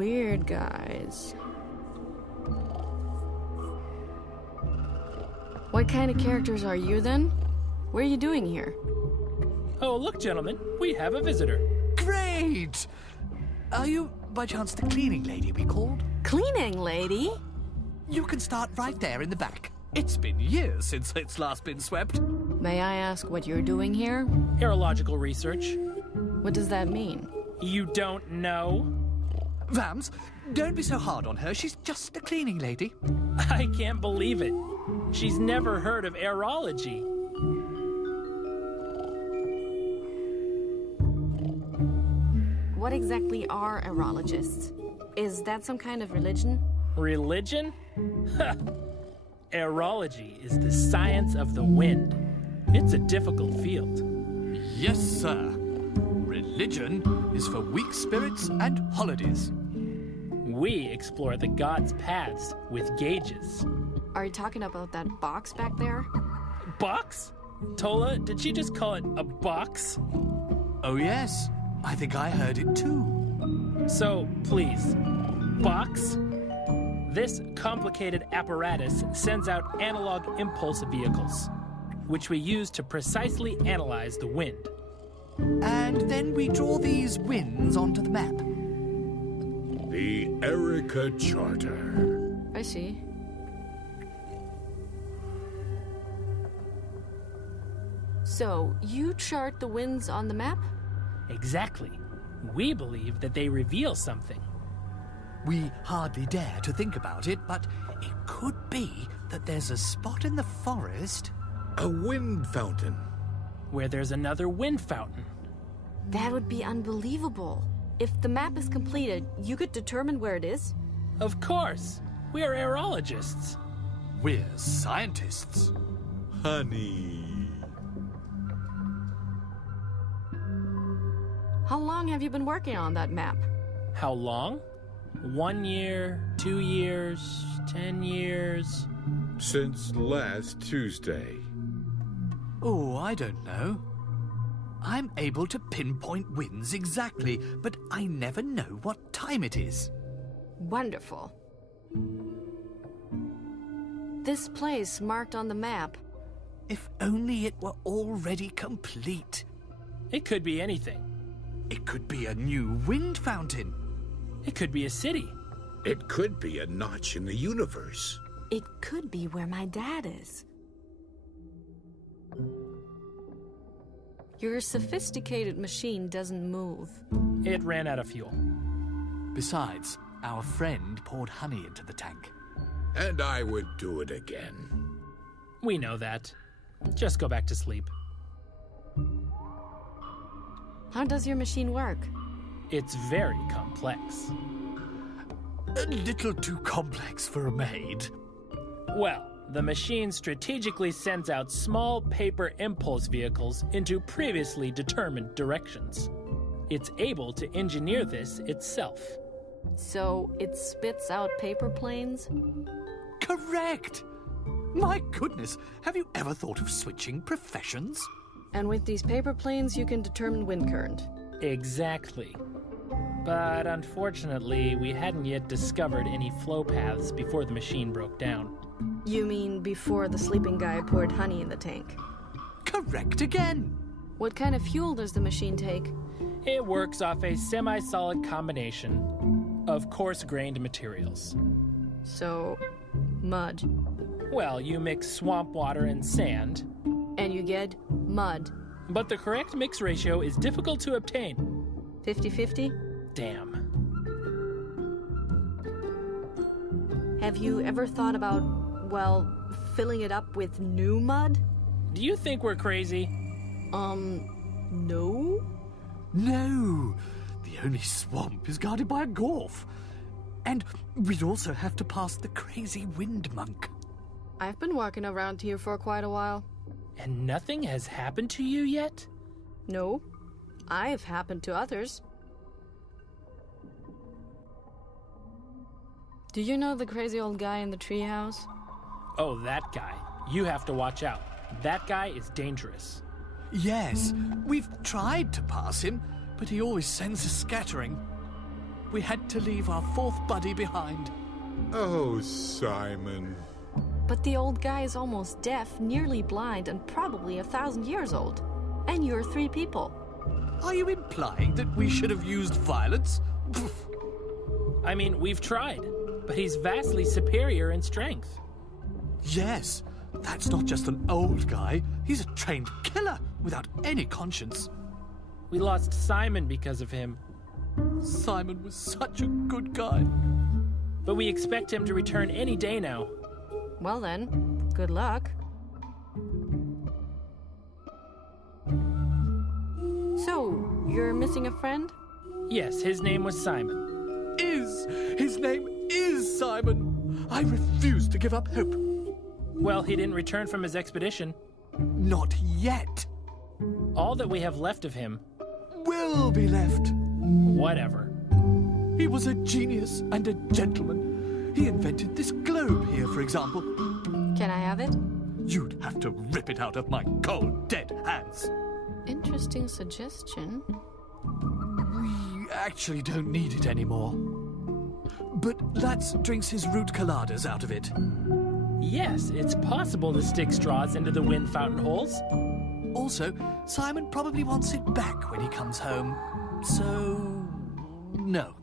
Weird guys. What kind of characters are you then? What are you doing here? Oh, look, gentlemen, we have a visitor. Great! Are you, by chance, the cleaning lady we called? Cleaning lady? You can start right there in the back. It's been years since it's last been swept. May I ask what you're doing here? Aerological research. What does that mean? You don't know? Vams, don't be so hard on her. She's just a cleaning lady. I can't believe it. She's never heard of aerology. What exactly are aerologists? Is that some kind of religion? Religion? Aerology is the science of the wind. It's a difficult field. Yes, sir. Religion is for weak spirits and holidays. We explore the gods' paths with gauges. Are you talking about that box back there? Box? Tola, did she just call it a box? Oh, yes. I think I heard it too. So, please, box? This complicated apparatus sends out analog impulse vehicles, which we use to precisely analyze the wind. And then we draw these winds onto the map. The Erica Charter. I see. So, you chart the winds on the map? Exactly. We believe that they reveal something. We hardly dare to think about it, but it could be that there's a spot in the forest. A wind fountain. Where there's another wind fountain. That would be unbelievable. If the map is completed, you could determine where it is? Of course. We are aerologists. We're scientists. Honey. How long have you been working on that map? How long? 1 year, 2 years, 10 years? Since last Tuesday. Oh, I don't know. I'm able to pinpoint winds exactly, but I never know what time it is. Wonderful. This place marked on the map. If only it were already complete. It could be anything. It could be a new wind fountain. It could be a city. It could be a notch in the universe. It could be where my dad is. Your sophisticated machine doesn't move. It ran out of fuel. Besides, our friend poured honey into the tank. And I would do it again. We know that. Just go back to sleep. How does your machine work? It's very complex. A little too complex for a maid. Well, the machine strategically sends out small paper impulse vehicles into previously determined directions. It's able to engineer this itself. So it spits out paper planes? Correct! My goodness, have you ever thought of switching professions? And with these paper planes, you can determine wind current. Exactly. But unfortunately, we hadn't yet discovered any flow paths before the machine broke down. You mean before the sleeping guy poured honey in the tank? Correct again! What kind of fuel does the machine take? It works off a semi-solid combination of coarse-grained materials. So, mud. Well, you mix swamp water and sand, And you get mud. but the correct mix ratio is difficult to obtain. 50-50? Damn. Have you ever thought about, well, filling it up with new mud? Do you think we're crazy? No? No! The only swamp is guarded by a gorf. And we'd also have to pass the crazy wind monk. I've been walking around here for quite a while. And nothing has happened to you yet? No, I've happened to others. Do you know the crazy old guy in the treehouse? Oh, that guy. You have to watch out. That guy is dangerous. Yes, we've tried to pass him, but he always sends us scattering. We had to leave our fourth buddy behind. Oh, Simon. But the old guy is almost deaf, nearly blind, and probably 1,000 years old. And you're 3 people. Are you implying that we should have used violence? I mean, we've tried, but he's vastly superior in strength. Yes, that's not just an old guy. He's a trained killer without any conscience. We lost Simon because of him, Simon was such a good guy. but we expect him to return any day now. Well then, good luck. So, you're missing a friend? Yes, his name was Simon. His name is Simon. I refuse to give up hope. Well, he didn't return from his expedition. Not yet. All that we have left of him, Will be left. whatever. He was a genius and a gentleman. He invented this globe here, for example. Can I have it? You'd have to rip it out of my cold, dead hands. Interesting suggestion. We actually don't need it anymore. But Latz drinks his root coladas out of it. Yes, it's possible to stick straws into the wind fountain holes. Also, Simon probably wants it back when he comes home. So, no.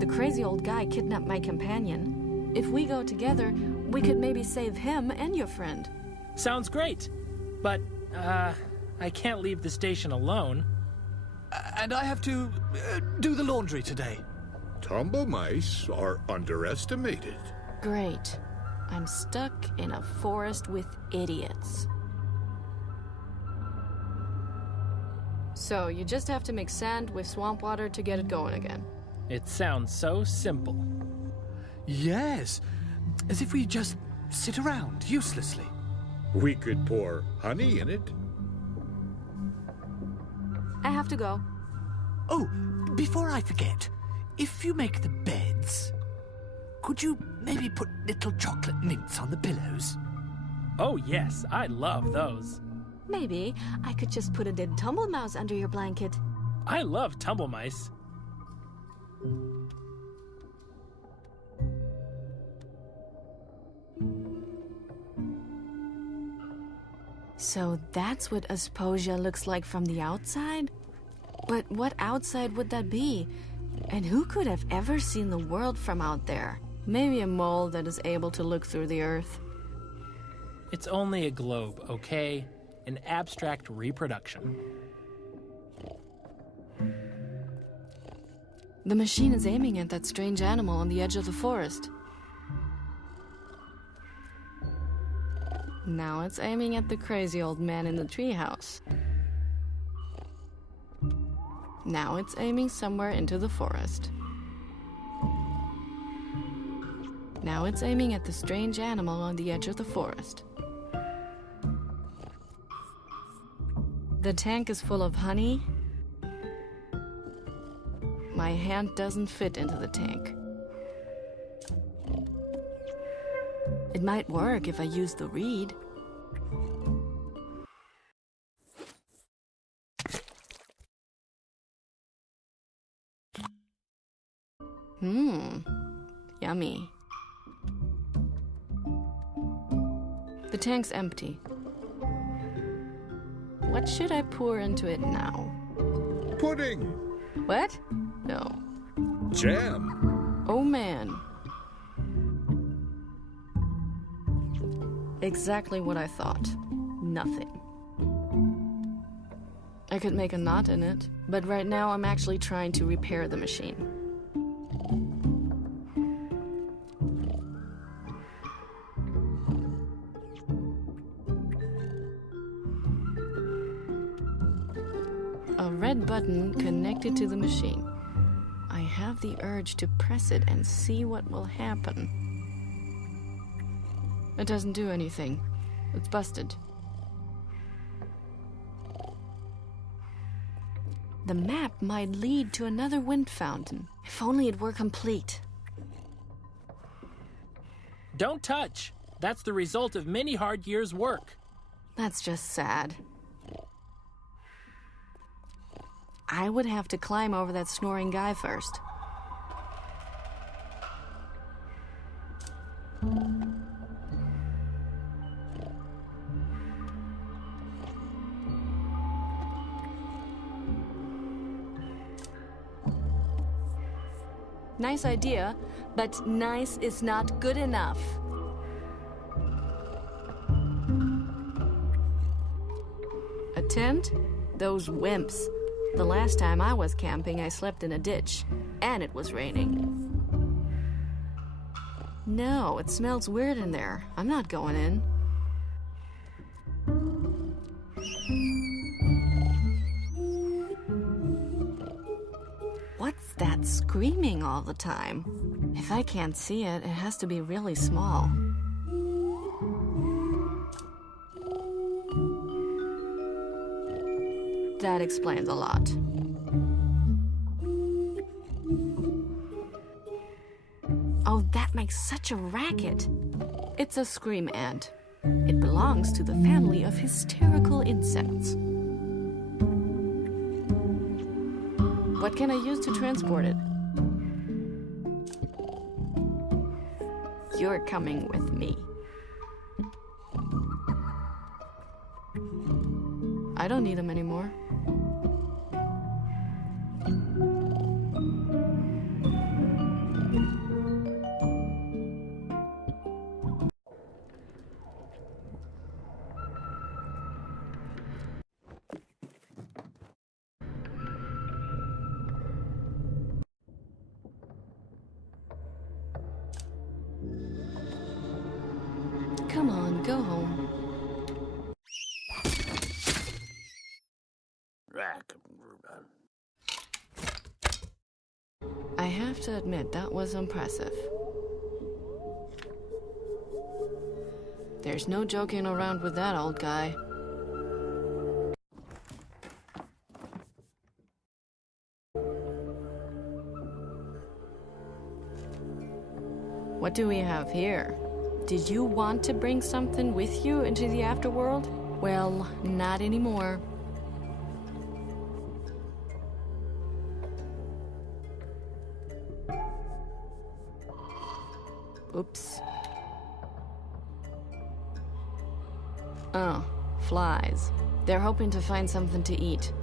The crazy old guy kidnapped my companion. If we go together, we could maybe save him and your friend. Sounds great. But, I can't leave the station alone. And I have to do the laundry today. Tumble mice are underestimated. Great. I'm stuck in a forest with idiots. So, you just have to mix sand with swamp water to get it going again. It sounds so simple. Yes, as if we just sit around uselessly. We could pour honey in it. I have to go. Oh, before I forget, if you make the beds, could you maybe put little chocolate mints on the pillows? Oh yes, I love those. Maybe I could just put a dead tumble mouse under your blanket. I love tumble mice. So that's what Asposia looks like from the outside? But what outside would that be? And who could have ever seen the world from out there? Maybe a mole that is able to look through the earth. It's only a globe, okay? An abstract reproduction. The machine is aiming at that strange animal on the edge of the forest. Now it's aiming at the crazy old man in the treehouse. Now it's aiming somewhere into the forest. Now it's aiming at the strange animal on the edge of the forest. The tank is full of honey. My hand doesn't fit into the tank. It might work if I use the reed. Yummy. The tank's empty. What should I pour into it now? Pudding. What? No. Jam. Oh man. Exactly what I thought. Nothing. I could make a knot in it, but right now I'm actually trying to repair the machine. A red button connected to the machine. I have the urge to press it and see what will happen. It doesn't do anything. It's busted. The map might lead to another wind fountain. If only it were complete. Don't touch. That's the result of many hard years' work. That's just sad. I would have to climb over that snoring guy first. Nice idea, but nice is not good enough. A tent? Those wimps. The last time I was camping, I slept in a ditch, and it was raining. No, it smells weird in there. I'm not going in. What's that screaming all the time? If I can't see it, it has to be really small. That explains a lot. Oh, that makes such a racket. It's a scream ant. It belongs to the family of hysterical insects. What can I use to transport it? You're coming with me. I don't need them anymore. Come on, go home. I have to admit, that was impressive. There's no joking around with that old guy. What do we have here? Did you want to bring something with you into the afterworld? Well, not anymore. Oops. Oh, flies. They're hoping to find something to eat.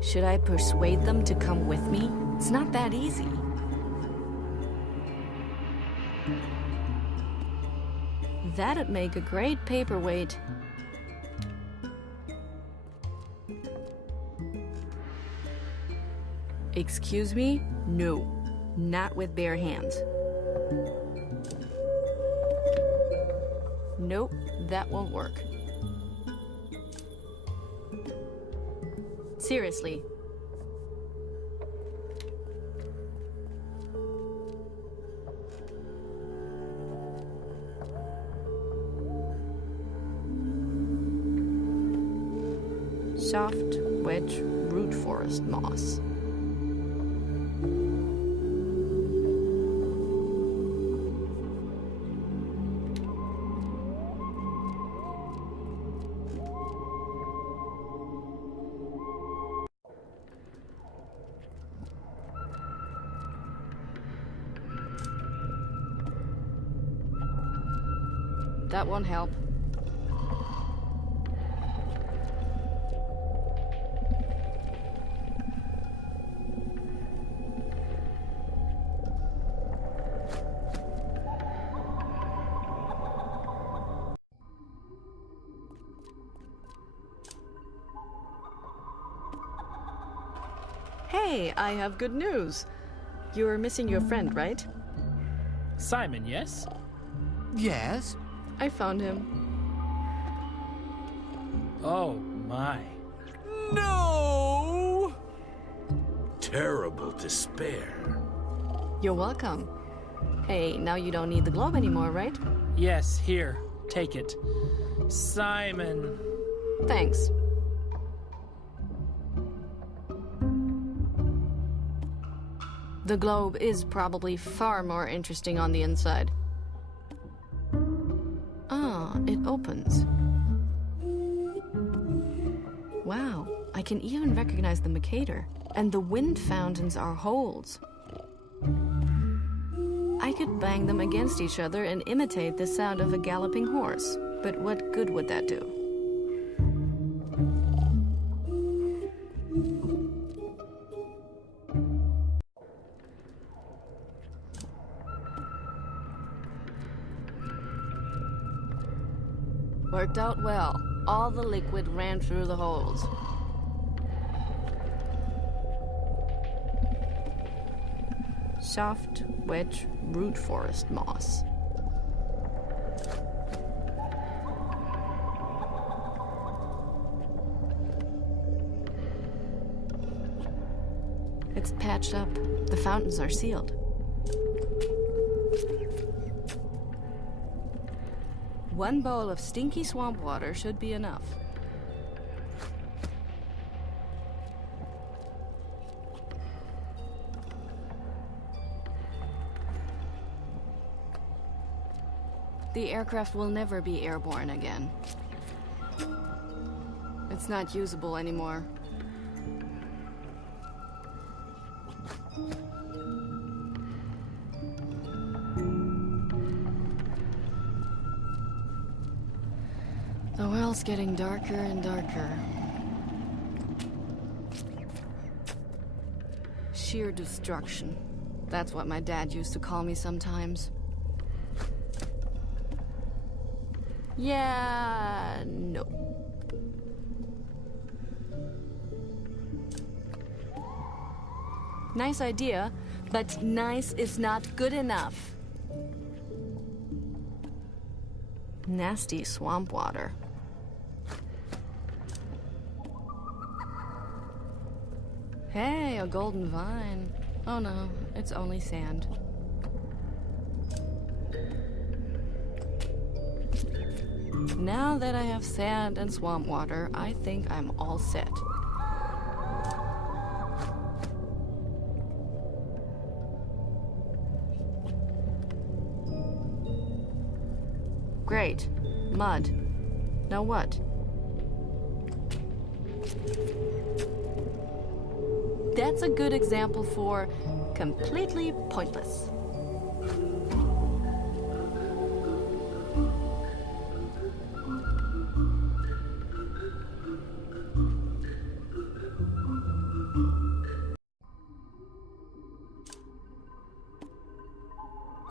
Should I persuade them to come with me? It's not that easy. That'd make a great paperweight. Excuse me? No, not with bare hands. Nope, that won't work. Seriously. Soft, wedge, root forest moss. That won't help. Hey, I have good news. You're missing your friend, right? Simon, yes? Yes? I found him. Oh, my. No! Terrible despair. You're welcome. Hey, now you don't need the globe anymore, right? Yes, here. Take it. Simon. Thanks. The globe is probably far more interesting on the inside. Ah, it opens. Wow, I can even recognize the Mercator, and the wind fountains are holes. I could bang them against each other and imitate the sound of a galloping horse, but what good would that do? Worked out well. All the liquid ran through the holes. Soft, wet root forest moss. It's patched up. The fountains are sealed. One bowl of stinky swamp water should be enough. The aircraft will never be airborne again. It's not usable anymore. The well's getting darker and darker. Sheer destruction. That's what my dad used to call me sometimes. Yeah, no. Nice idea, but nice is not good enough. Nasty swamp water. Hey, a golden vine. Oh no, it's only sand. Now that I have sand and swamp water, I think I'm all set. Great. Mud. Now what? That's a good example for completely pointless.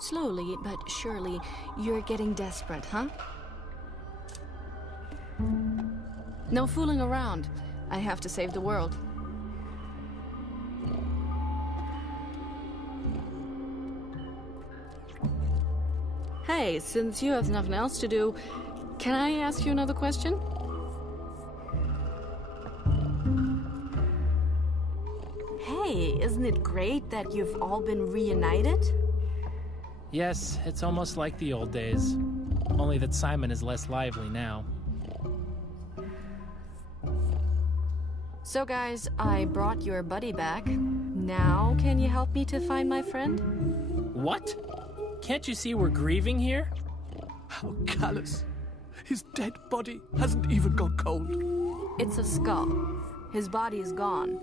Slowly but surely, you're getting desperate, huh? No fooling around. I have to save the world. Hey, since you have nothing else to do, can I ask you another question? Hey, isn't it great that you've all been reunited? Yes, it's almost like the old days. Only that Simon is less lively now. So guys, I brought your buddy back. Now can you help me to find my friend? What? Can't you see we're grieving here? How callous. His dead body hasn't even gone cold. It's a skull. His body is gone.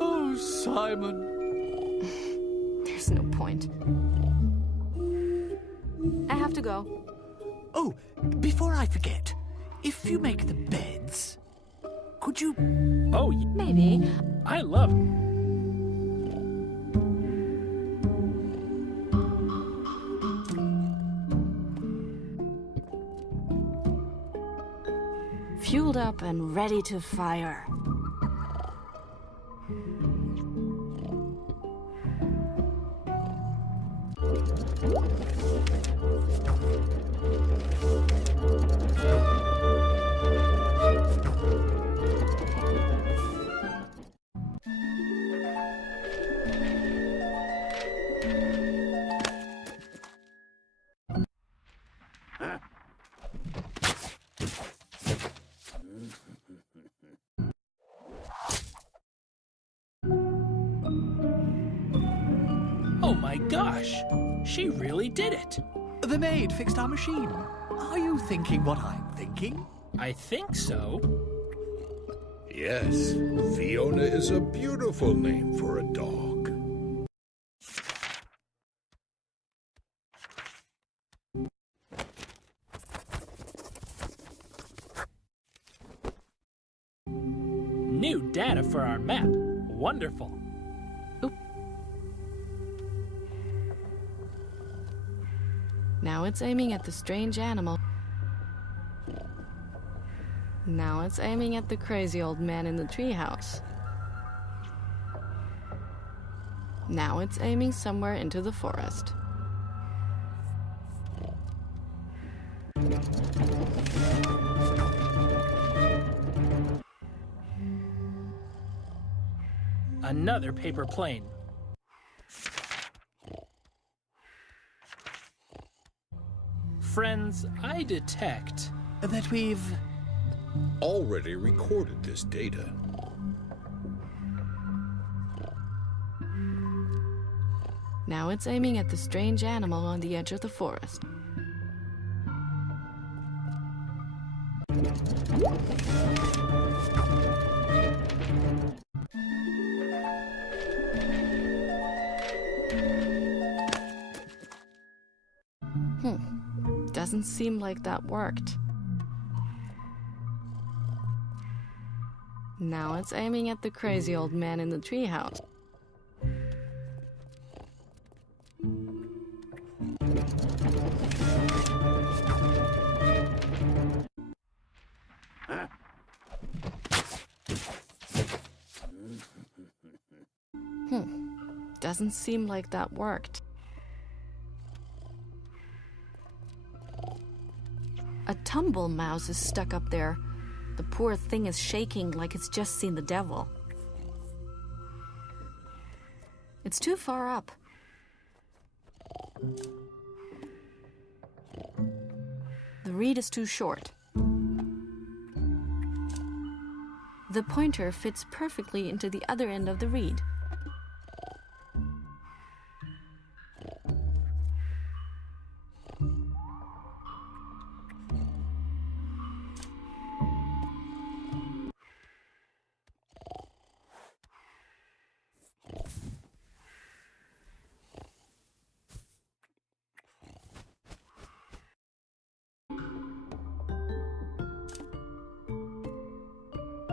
Oh, Simon. There's no point. I have to go. Oh, before I forget, if you make the beds, could you... Oh, Maybe. I love... Fueled up and ready to fire. Oh my gosh! She really did it! The maid fixed our machine. Are you thinking what I'm thinking? I think so. Yes, Fiona is a beautiful name for a dog. New data for our map. Wonderful. Now it's aiming at the strange animal. Now it's aiming at the crazy old man in the treehouse. Now it's aiming somewhere into the forest. Another paper plane. Friends, I detect That we've... Already recorded this data. Now it's aiming at the strange animal on the edge of the forest. Doesn't seem like that worked. Now it's aiming at the crazy old man in the treehouse. Doesn't seem like that worked. A tumble mouse is stuck up there. The poor thing is shaking like it's just seen the devil. It's too far up. The reed is too short. The pointer fits perfectly into the other end of the reed.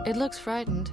It looks frightened.